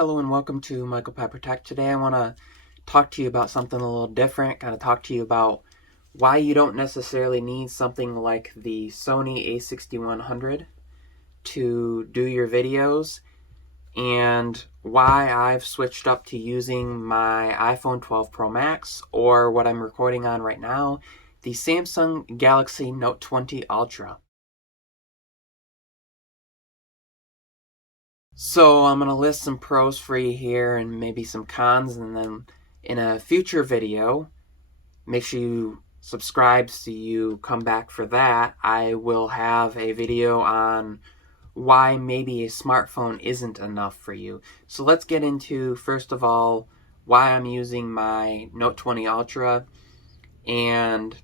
Hello and welcome to Michael Pepper Tech. Today I want to talk to you about something a little different, kind of talk to you about why you don't necessarily need something like the Sony a6100 to do your videos, and why I've switched up to using my iPhone 12 Pro Max, or what I'm recording on right now, the Samsung Galaxy Note 20 Ultra. So I'm going to list some pros for you here and maybe some cons, and then in a future video, make sure you subscribe so you come back for that. I will have a video on why maybe a smartphone isn't enough for you. So let's get into, first of all, why I'm using my Note 20 Ultra and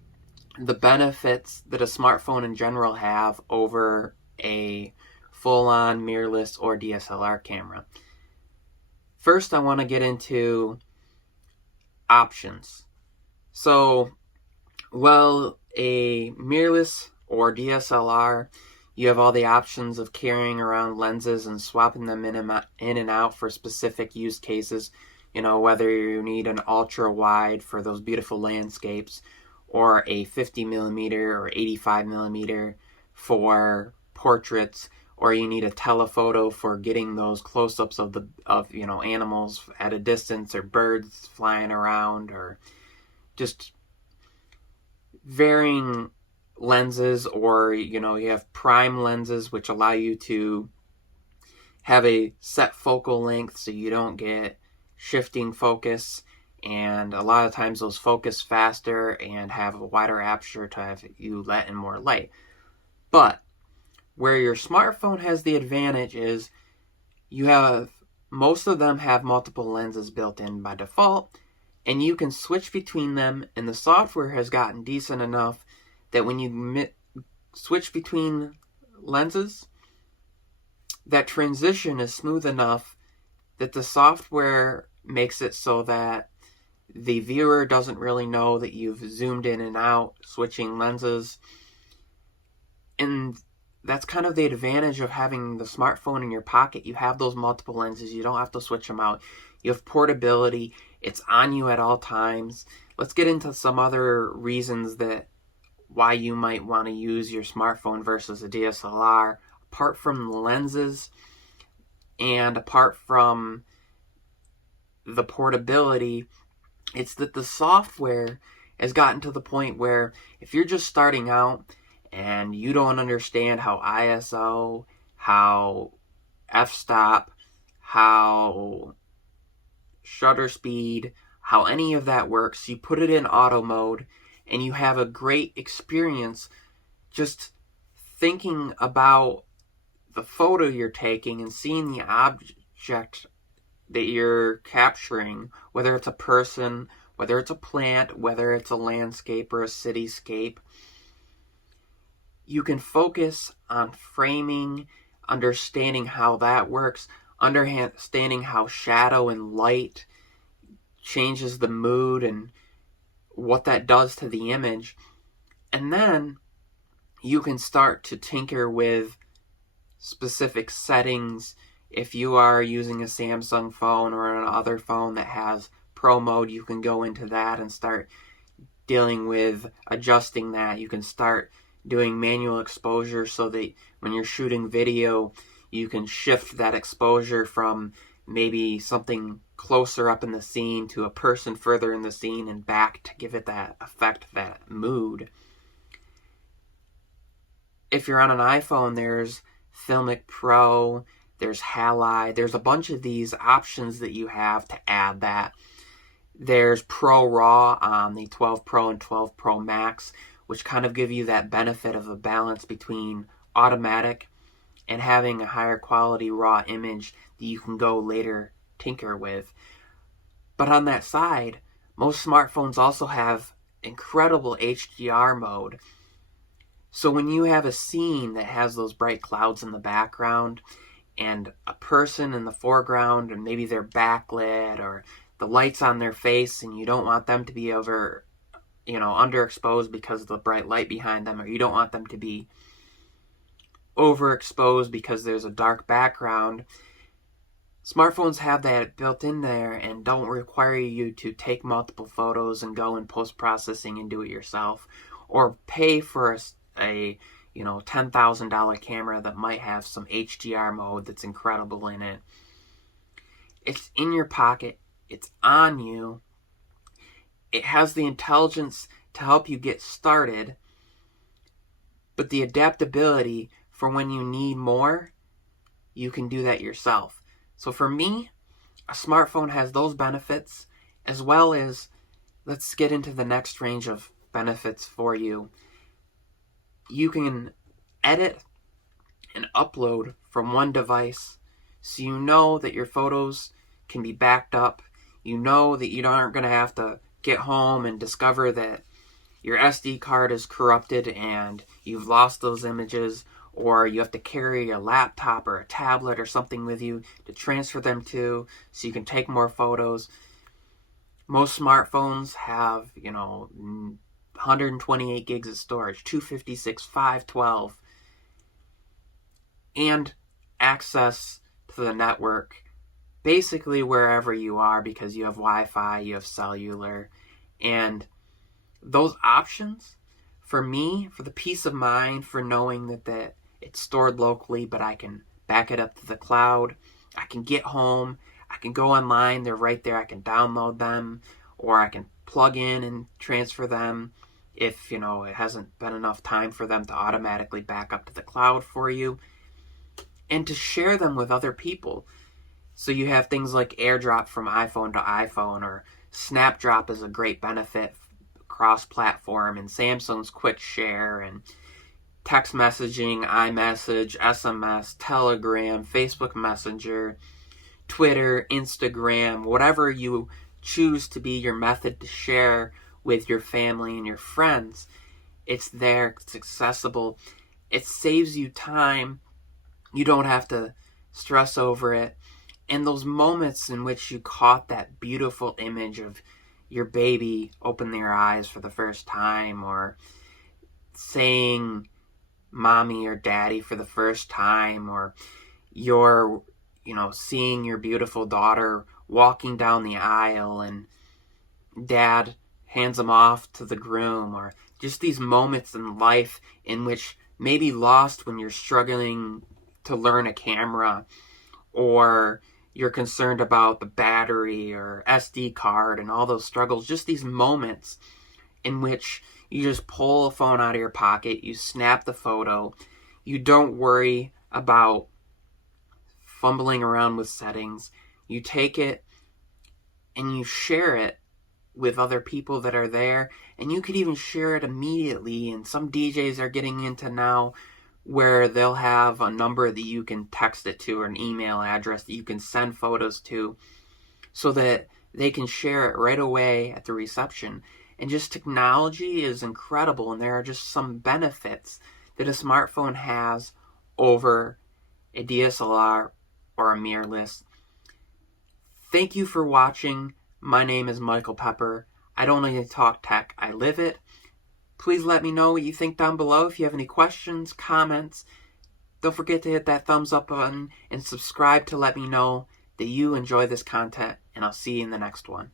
the benefits that a smartphone in general have over a full-on mirrorless or DSLR camera. First, I want to get into options. So, well, a mirrorless or DSLR, you have all the options of carrying around lenses and swapping them in and out for specific use cases. You know, whether you need an ultra wide for those beautiful landscapes, or a 50mm or 85mm for portraits, or you need a telephoto for getting those close-ups of animals at a distance, or birds flying around, or just varying lenses. Or you have prime lenses, which allow you to have a set focal length so you don't get shifting focus, and a lot of times those focus faster and have a wider aperture to have you let in more light. But where your smartphone has the advantage is most of them have multiple lenses built in by default, and you can switch between them, and the software has gotten decent enough that when you switch between lenses, that transition is smooth enough that the software makes it so that the viewer doesn't really know that you've zoomed in and out switching lenses. And that's kind of the advantage of having the smartphone in your pocket. You have those multiple lenses. You don't have to switch them out. You have portability. It's on you at all times. Let's get into some other reasons that why you might want to use your smartphone versus a DSLR. Apart from the lenses and apart from the portability, it's that the software has gotten to the point where if you're just starting out and you don't understand how ISO, how f-stop, how shutter speed, how any of that works, you put it in auto mode and you have a great experience just thinking about the photo you're taking and seeing the object that you're capturing, whether it's a person, whether it's a plant, whether it's a landscape or a cityscape. You can focus on framing, understanding how that works, understanding how shadow and light changes the mood and what that does to the image. And then you can start to tinker with specific settings. If you are using a Samsung phone or another phone that has Pro mode, you can go into that and start dealing with adjusting that. You can start doing manual exposure so that when you're shooting video, you can shift that exposure from maybe something closer up in the scene to a person further in the scene and back to give it that effect, that mood. If you're on an iPhone, there's Filmic Pro, there's Halide, there's a bunch of these options that you have to add that. There's Pro RAW on the 12 Pro and 12 Pro Max, which kind of give you that benefit of a balance between automatic and having a higher quality raw image that you can go later tinker with. But on that side, most smartphones also have incredible HDR mode. So when you have a scene that has those bright clouds in the background and a person in the foreground, and maybe they're backlit or the light's on their face, and you don't want them to be underexposed because of the bright light behind them, or you don't want them to be overexposed because there's a dark background, Smartphones have that built in there and don't require you to take multiple photos and go in post-processing and do it yourself, or pay for a $10,000 camera that might have some HDR mode that's incredible in it. It's in your pocket. It's on you. It has the intelligence to help you get started, but the adaptability for when you need more, you can do that yourself. So for me, a smartphone has those benefits, as well as, let's get into the next range of benefits for you. You can edit and upload from one device, so you know that your photos can be backed up. You know that you aren't going to have to get home and discover that your SD card is corrupted and you've lost those images, or you have to carry a laptop or a tablet or something with you to transfer them to so you can take more photos. Most smartphones have, 128 gigs of storage, 256, 512, and access to the network basically wherever you are, because you have Wi-Fi, you have cellular, and those options, for me, for the peace of mind, for knowing that it's stored locally, but I can back it up to the cloud. I can get home. I can go online. They're right there. I can download them, or I can plug in and transfer them if, it hasn't been enough time for them to automatically back up to the cloud for you, and to share them with other people. So you have things like AirDrop from iPhone to iPhone, or Snapdrop is a great benefit cross-platform, and Samsung's Quick Share, and text messaging, iMessage, SMS, Telegram, Facebook Messenger, Twitter, Instagram, whatever you choose to be your method to share with your family and your friends. It's there, it's accessible, it saves you time, you don't have to stress over it. And those moments in which you caught that beautiful image of your baby open their eyes for the first time, or saying mommy or daddy for the first time, or you're, seeing your beautiful daughter walking down the aisle and dad hands them off to the groom, or just these moments in life in which may be lost when you're struggling to learn a camera, or you're concerned about the battery or SD card and all those struggles. Just these moments in which you just pull a phone out of your pocket, you snap the photo, you don't worry about fumbling around with settings, you take it and you share it with other people that are there, and you could even share it immediately. And some DJs are getting into now where they'll have a number that you can text it to, or an email address that you can send photos to, so that they can share it right away at the reception. And just technology is incredible, and there are just some benefits that a smartphone has over a DSLR or a mirrorless. Thank you for watching. My name is Michael Pepper. I don't only talk tech, I live it. Please let me know what you think down below. If you have any questions, comments, don't forget to hit that thumbs up button and subscribe to let me know that you enjoy this content, and I'll see you in the next one.